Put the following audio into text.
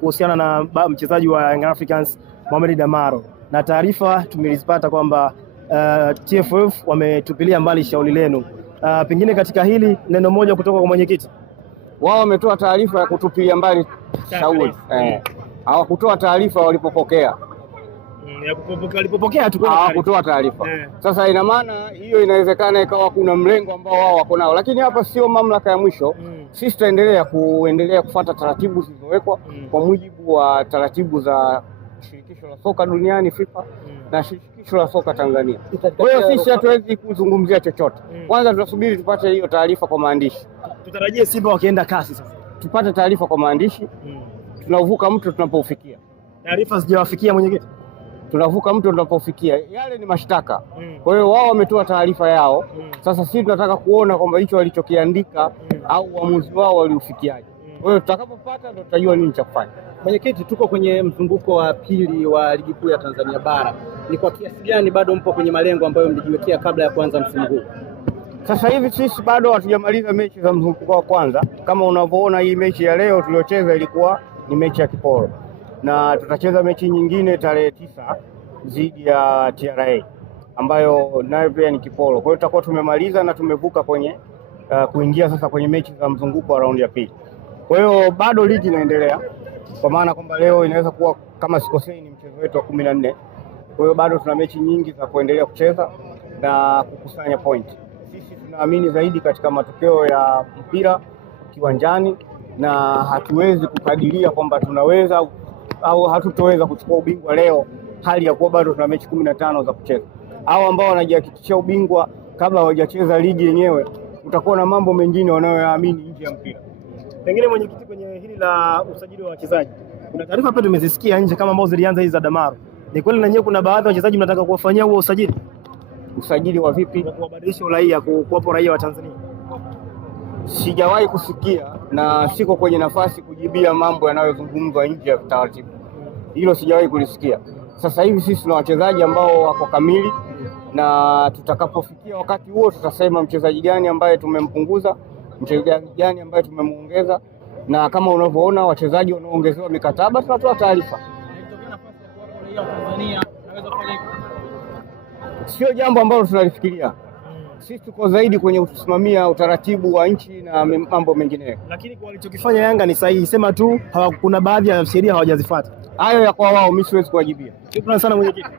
kuhusiana na mchezaji wa Young Africans Mohamed Damaro, na taarifa tumelizipata kwamba TFF wametupilia mbali shauri lenu. Pengine katika hili neno moja kutoka kwa mwenyekiti. Wao wametoa taarifa ya kutupilia mbali shauri. Hawakutoa taarifa walipopokea. Walipopokea tu hawakutoa taarifa. Sasa ina maana hiyo inawezekana ikawa kuna mlengo ambao wao wako nao, lakini hapa sio mamlaka ya mwisho. Sisi tutaendelea kufuata taratibu zilizowekwa kwa mujibu wa taratibu za shirikisho la soka duniani FIFA na shirikisho la soka Tanzania. Kwa hiyo sisi hatuwezi kuzungumzia chochote. Kwanza tunasubiri tupate hiyo taarifa kwa maandishi. Tutarajie Simba wakienda kasi sasa. Tupate taarifa kwa maandishi. Tunavuka mto tunapofikia. Taarifa zijawafikia mwenyekiti. Tunavuka mto tunapofikia. Yale ni mashtaka. Kwa hiyo wao wametoa taarifa yao. Sasa sisi tunataka kuona kwamba hicho walichokiandika au uamuzi wao waliufikiaje. Kwa hiyo tutakapopata ndio tutajua nini cha kufanya. Mwenyekiti, tuko kwenye mzunguko wa pili wa ligi kuu ya Tanzania bara. Ni kwa kiasi gani bado mpo kwenye malengo ambayo mlijiwekea kabla ya kuanza msimu huu? Sasa hivi sisi bado hatujamaliza mechi za mzunguko wa kwanza. Kama unavyoona hii mechi ya leo tuliocheza ilikuwa ni mechi ya kiporo. Na tutacheza mechi nyingine tarehe 9 dhidi ya TRA ambayo nayo pia ni kiporo. Kwa hiyo tutakuwa tumemaliza na tumevuka kwenye kuingia sasa kwenye mechi za mzunguko wa raundi ya pili. Kwa hiyo bado ligi inaendelea, kwa maana kwamba leo inaweza kuwa kama sikosei ni mchezo wetu wa 14. Kwa hiyo bado tuna mechi nyingi za kuendelea kucheza na kukusanya point. Sisi tunaamini zaidi katika matokeo ya mpira kiwanjani na hatuwezi kukadiria kwamba tunaweza au hatutoweza kuchukua ubingwa leo hali ya kuwa bado tuna mechi 15 za kucheza. Hao ambao wanajihakikishia ubingwa kabla hawajacheza ligi yenyewe, utakuwa na mambo mengine wanayoyaamini nje ya mpira. Pengine mwenyekiti, kwenye hili la usajili wa wachezaji, kuna taarifa pia tumezisikia nje kama ambazo zilianza hizi za Damaro. Ni kweli na nyewe kuna baadhi ya wachezaji mnataka kuwafanyia huo usajili? Usajili wa vipi? Kuwabadilisha uraia, kuwapa raia wa Tanzania. Sijawahi kusikia na siko kwenye nafasi kujibia mambo yanayozungumzwa nje ya taratibu. Hilo sijawahi kulisikia. Sasa hivi sisi tuna wachezaji ambao wako kamili na tutakapofikia wakati huo tutasema mchezaji gani ambaye tumempunguza, mchezaji gani ambaye tumemuongeza, na kama unavyoona wachezaji wanaoongezewa mikataba tunatoa taarifa. Sio jambo ambalo tunalifikiria. Sisi tuko zaidi kwenye kusimamia utaratibu wa nchi na mambo mengineyo. Lakini kwa walichokifanya Yanga ni sahihi, sema tu kuna baadhi ya sheria hawajazifuata. Hayo ya kwa wao, mimi siwezi kuwajibia. Shukrani sana mwenyekiti.